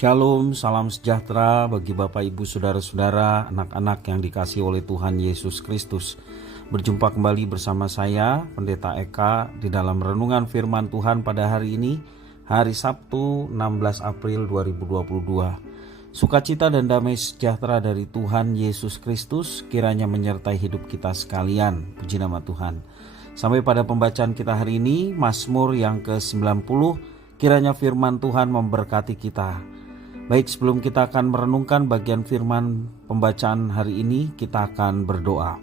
Shalom, salam sejahtera bagi Bapak Ibu Saudara-saudara, anak-anak yang dikasihi oleh Tuhan Yesus Kristus. Berjumpa kembali bersama saya, Pendeta Eka, di dalam renungan firman Tuhan pada hari ini, hari Sabtu 16 April 2022. Sukacita dan damai sejahtera dari Tuhan Yesus Kristus kiranya menyertai hidup kita sekalian. Puji nama Tuhan. Sampai pada pembacaan kita hari ini, Mazmur yang ke-90, kiranya firman Tuhan memberkati kita. Baik, sebelum kita akan merenungkan bagian firman pembacaan hari ini, kita akan berdoa.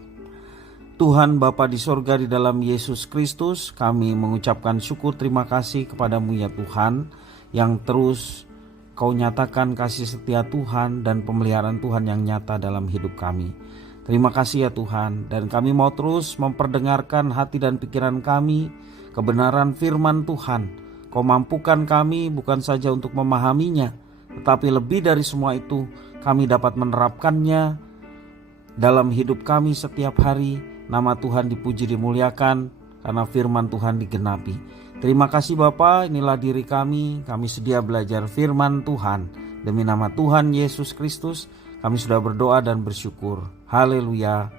Tuhan Bapa di sorga, di dalam Yesus Kristus, kami mengucapkan syukur terima kasih kepadamu ya Tuhan, yang terus Kau nyatakan kasih setia Tuhan dan pemeliharaan Tuhan yang nyata dalam hidup kami. Terima kasih ya Tuhan, dan kami mau terus memperdengarkan hati dan pikiran kami, kebenaran firman Tuhan. Kau mampukan kami bukan saja untuk memahaminya, tetapi lebih dari semua itu, kami dapat menerapkannya dalam hidup kami setiap hari. Nama Tuhan dipuji dimuliakan karena firman Tuhan digenapi. Terima kasih Bapa, inilah diri kami sedia belajar firman Tuhan. Demi nama Tuhan Yesus Kristus, kami sudah berdoa dan bersyukur. Haleluya,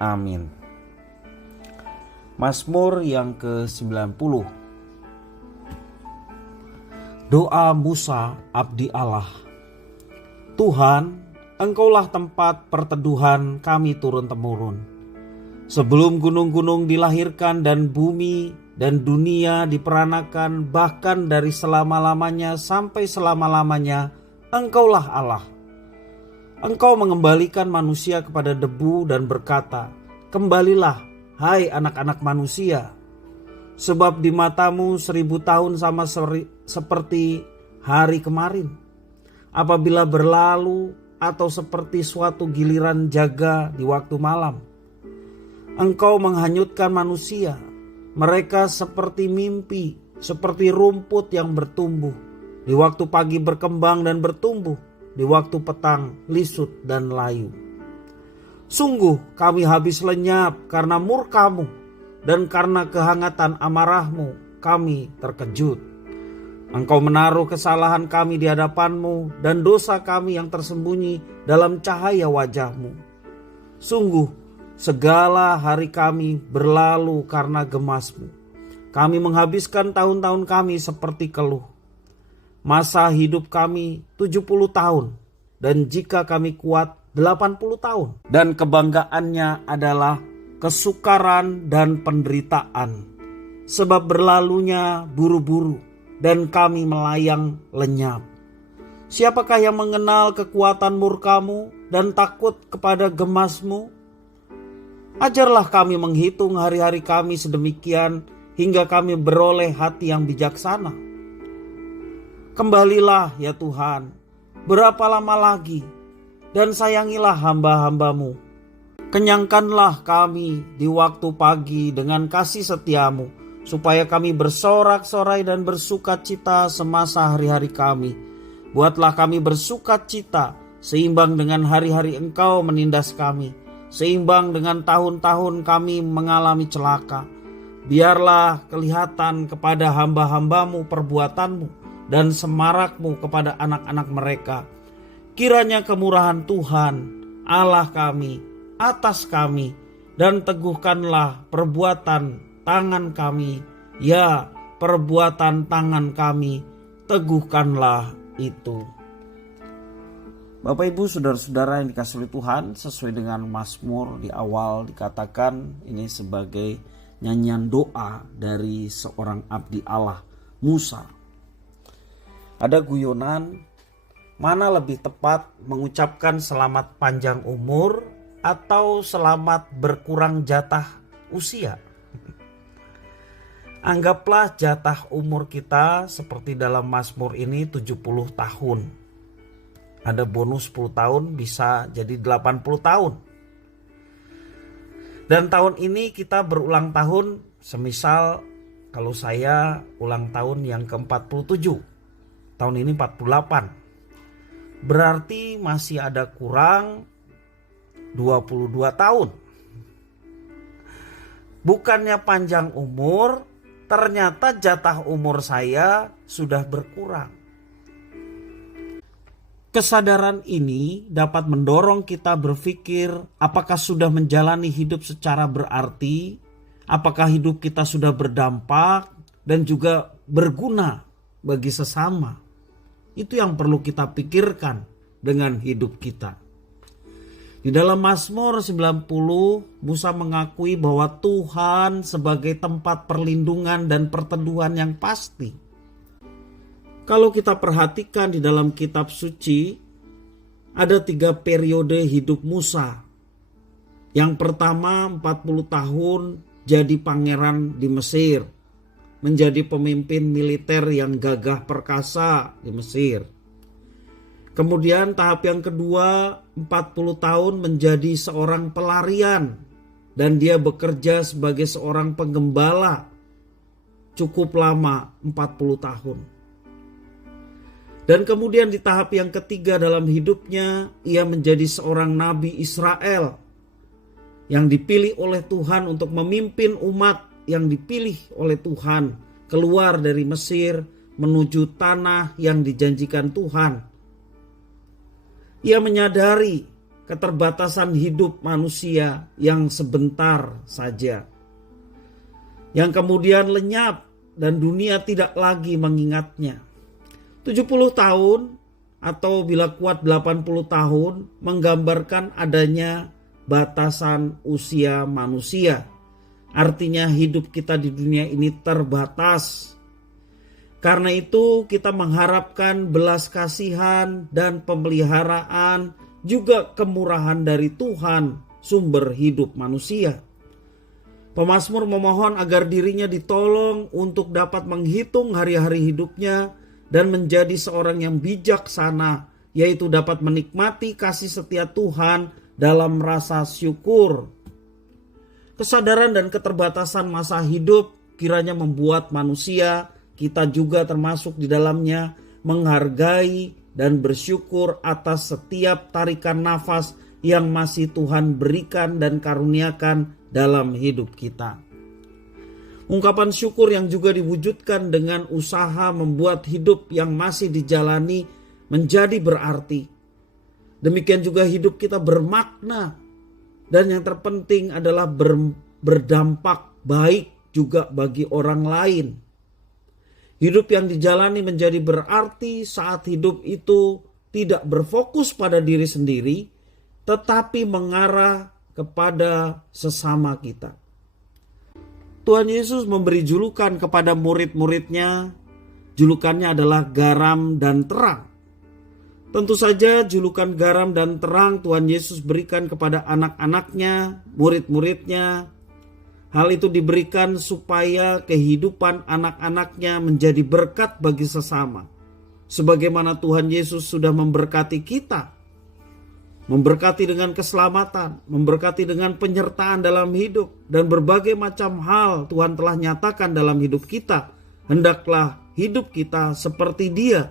amin. Mazmur yang ke-90. Doa Musa, abdi Allah. Tuhan, Engkaulah tempat perteduhan kami turun-temurun. Sebelum gunung-gunung dilahirkan dan bumi dan dunia diperanakan, bahkan dari selama-lamanya sampai selama-lamanya, Engkaulah Allah. Engkau mengembalikan manusia kepada debu dan berkata, "Kembalilah, hai anak-anak manusia. Sebab di matamu 1000 tahun sama seperti hari kemarin, apabila berlalu, atau seperti suatu giliran jaga di waktu malam. Engkau menghanyutkan manusia, mereka seperti mimpi, seperti rumput yang bertumbuh. Di waktu pagi berkembang dan bertumbuh, di waktu petang lisut dan layu. Sungguh kami habis lenyap karena murka-Mu, dan karena kehangatan amarah-Mu kami terkejut. Engkau menaruh kesalahan kami di hadapan-Mu, dan dosa kami yang tersembunyi dalam cahaya wajah-Mu. Sungguh segala hari kami berlalu karena gemas-Mu. Kami menghabiskan tahun-tahun kami seperti keluh. Masa hidup kami 70 tahun, dan jika kami kuat 80 tahun. Dan kebanggaannya adalah kesukaran dan penderitaan, sebab berlalunya buru-buru dan kami melayang lenyap. Siapakah yang mengenal kekuatan murka-Mu dan takut kepada gemas-Mu? Ajarlah kami menghitung hari-hari kami sedemikian hingga kami beroleh hati yang bijaksana. Kembalilah ya Tuhan, berapa lama lagi, dan sayangilah hamba-hamba-Mu. Kenyangkanlah kami di waktu pagi dengan kasih setia-Mu, supaya kami bersorak-sorai dan bersuka-cita semasa hari-hari kami. Buatlah kami bersuka-cita seimbang dengan hari-hari Engkau menindas kami, seimbang dengan tahun-tahun kami mengalami celaka. Biarlah kelihatan kepada hamba-hamba-Mu perbuatan-Mu dan semarak-Mu kepada anak-anak mereka. Kiranya kemurahan Tuhan Allah kami atas kami, dan teguhkanlah perbuatan tangan kami, ya perbuatan tangan kami, teguhkanlah itu. Bapak Ibu Saudara-saudara yang dikasihi oleh Tuhan, sesuai dengan Mazmur di awal dikatakan ini sebagai nyanyian doa dari seorang abdi Allah, Musa. Ada guyonan, mana lebih tepat mengucapkan selamat panjang umur atau selamat berkurang jatah usia? Anggaplah jatah umur kita seperti dalam Mazmur ini 70 tahun. Ada bonus 10 tahun bisa jadi 80 tahun. Dan tahun ini kita berulang tahun, semisal kalau saya ulang tahun yang ke-47. Tahun ini 48. Berarti masih ada kurang 22 tahun. Bukannya panjang umur, ternyata jatah umur saya sudah berkurang. Kesadaran ini dapat mendorong kita berpikir apakah sudah menjalani hidup secara berarti, apakah hidup kita sudah berdampak dan juga berguna bagi sesama. Itu yang perlu kita pikirkan dengan hidup kita. Di dalam Mazmur 90, Musa mengakui bahwa Tuhan sebagai tempat perlindungan dan perteduhan yang pasti. Kalau kita perhatikan di dalam kitab suci, ada 3 periode hidup Musa. Yang pertama 40 tahun jadi pangeran di Mesir, menjadi pemimpin militer yang gagah perkasa di Mesir. Kemudian tahap yang kedua 40 tahun menjadi seorang pelarian, dan dia bekerja sebagai seorang penggembala cukup lama, 40 tahun. Dan kemudian di tahap yang ketiga dalam hidupnya, ia menjadi seorang nabi Israel yang dipilih oleh Tuhan untuk memimpin umat yang dipilih oleh Tuhan keluar dari Mesir menuju tanah yang dijanjikan Tuhan. Ia menyadari keterbatasan hidup manusia yang sebentar saja, yang kemudian lenyap dan dunia tidak lagi mengingatnya. 70 tahun atau bila kuat 80 tahun menggambarkan adanya batasan usia manusia. Artinya hidup kita di dunia ini terbatas. Karena itu kita mengharapkan belas kasihan dan pemeliharaan, juga kemurahan dari Tuhan, sumber hidup manusia. Pemazmur memohon agar dirinya ditolong untuk dapat menghitung hari-hari hidupnya dan menjadi seorang yang bijaksana, yaitu dapat menikmati kasih setia Tuhan dalam rasa syukur. Kesadaran dan keterbatasan masa hidup kiranya membuat manusia, kita juga termasuk di dalamnya, menghargai dan bersyukur atas setiap tarikan nafas yang masih Tuhan berikan dan karuniakan dalam hidup kita. Ungkapan syukur yang juga diwujudkan dengan usaha membuat hidup yang masih dijalani menjadi berarti. Demikian juga hidup kita bermakna, dan yang terpenting adalah berdampak baik juga bagi orang lain. Hidup yang dijalani menjadi berarti saat hidup itu tidak berfokus pada diri sendiri, tetapi mengarah kepada sesama kita. Tuhan Yesus memberi julukan kepada murid-muridnya. Julukannya adalah garam dan terang. Tentu saja julukan garam dan terang Tuhan Yesus berikan kepada anak-anaknya, murid-muridnya. Hal itu diberikan supaya kehidupan anak-anaknya menjadi berkat bagi sesama. Sebagaimana Tuhan Yesus sudah memberkati kita. Memberkati dengan keselamatan, memberkati dengan penyertaan dalam hidup, dan berbagai macam hal Tuhan telah nyatakan dalam hidup kita. Hendaklah hidup kita seperti Dia,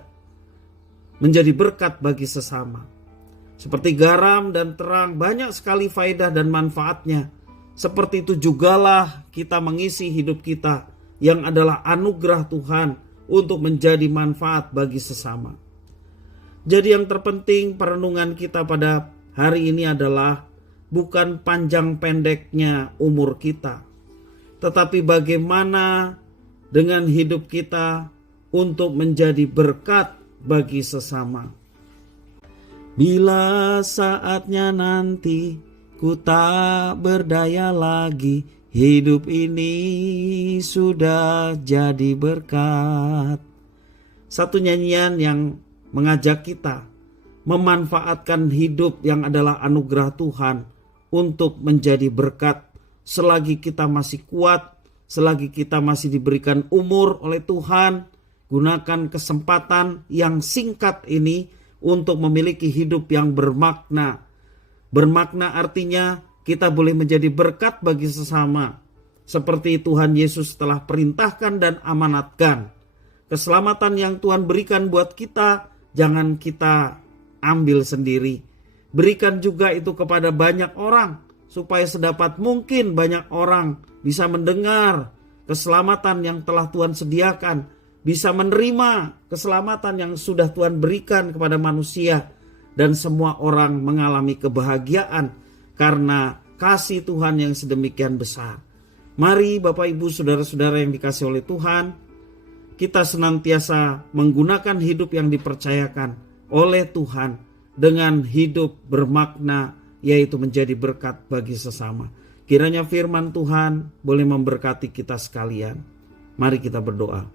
menjadi berkat bagi sesama. Seperti garam dan terang, banyak sekali faedah dan manfaatnya. Seperti itu jugalah kita mengisi hidup kita, yang adalah anugerah Tuhan untuk menjadi manfaat bagi sesama. Jadi yang terpenting perenungan kita pada hari ini adalah bukan panjang pendeknya umur kita, tetapi bagaimana dengan hidup kita untuk menjadi berkat bagi sesama. Bila saatnya nanti ku tak berdaya lagi, hidup ini sudah jadi berkat. Satu nyanyian yang mengajak kita memanfaatkan hidup yang adalah anugerah Tuhan untuk menjadi berkat selagi kita masih kuat, selagi kita masih diberikan umur oleh Tuhan. Gunakan kesempatan yang singkat ini untuk memiliki hidup yang bermakna. Bermakna artinya kita boleh menjadi berkat bagi sesama, seperti Tuhan Yesus telah perintahkan dan amanatkan. Keselamatan yang Tuhan berikan buat kita, jangan kita ambil sendiri. Berikan juga itu kepada banyak orang, supaya sedapat mungkin banyak orang bisa mendengar keselamatan yang telah Tuhan sediakan, bisa menerima keselamatan yang sudah Tuhan berikan kepada manusia, dan semua orang mengalami kebahagiaan karena kasih Tuhan yang sedemikian besar. Mari Bapak Ibu saudara-saudara yang dikasihi oleh Tuhan, kita senantiasa menggunakan hidup yang dipercayakan oleh Tuhan dengan hidup bermakna, yaitu menjadi berkat bagi sesama. Kiranya firman Tuhan boleh memberkati kita sekalian. Mari kita berdoa.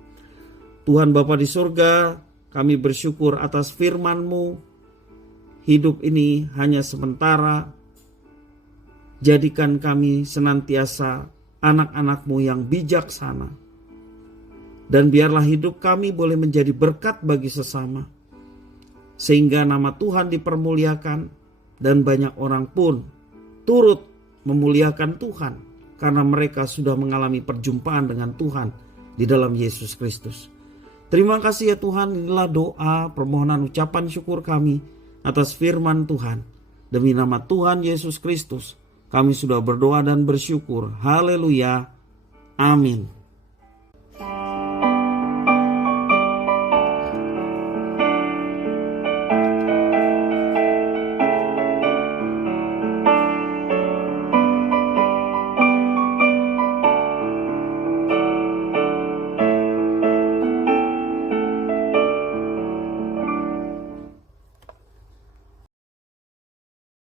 Tuhan Bapa di surga, kami bersyukur atas firman-Mu. Hidup ini hanya sementara. Jadikan kami senantiasa anak-anak-Mu yang bijaksana. Dan biarlah hidup kami boleh menjadi berkat bagi sesama. Sehingga nama Tuhan dipermuliakan dan banyak orang pun turut memuliakan Tuhan. Karena mereka sudah mengalami perjumpaan dengan Tuhan di dalam Yesus Kristus. Terima kasih ya Tuhan, inilah doa, permohonan, ucapan syukur kami atas firman Tuhan. Demi nama Tuhan Yesus Kristus, kami sudah berdoa dan bersyukur. Haleluya. Amin.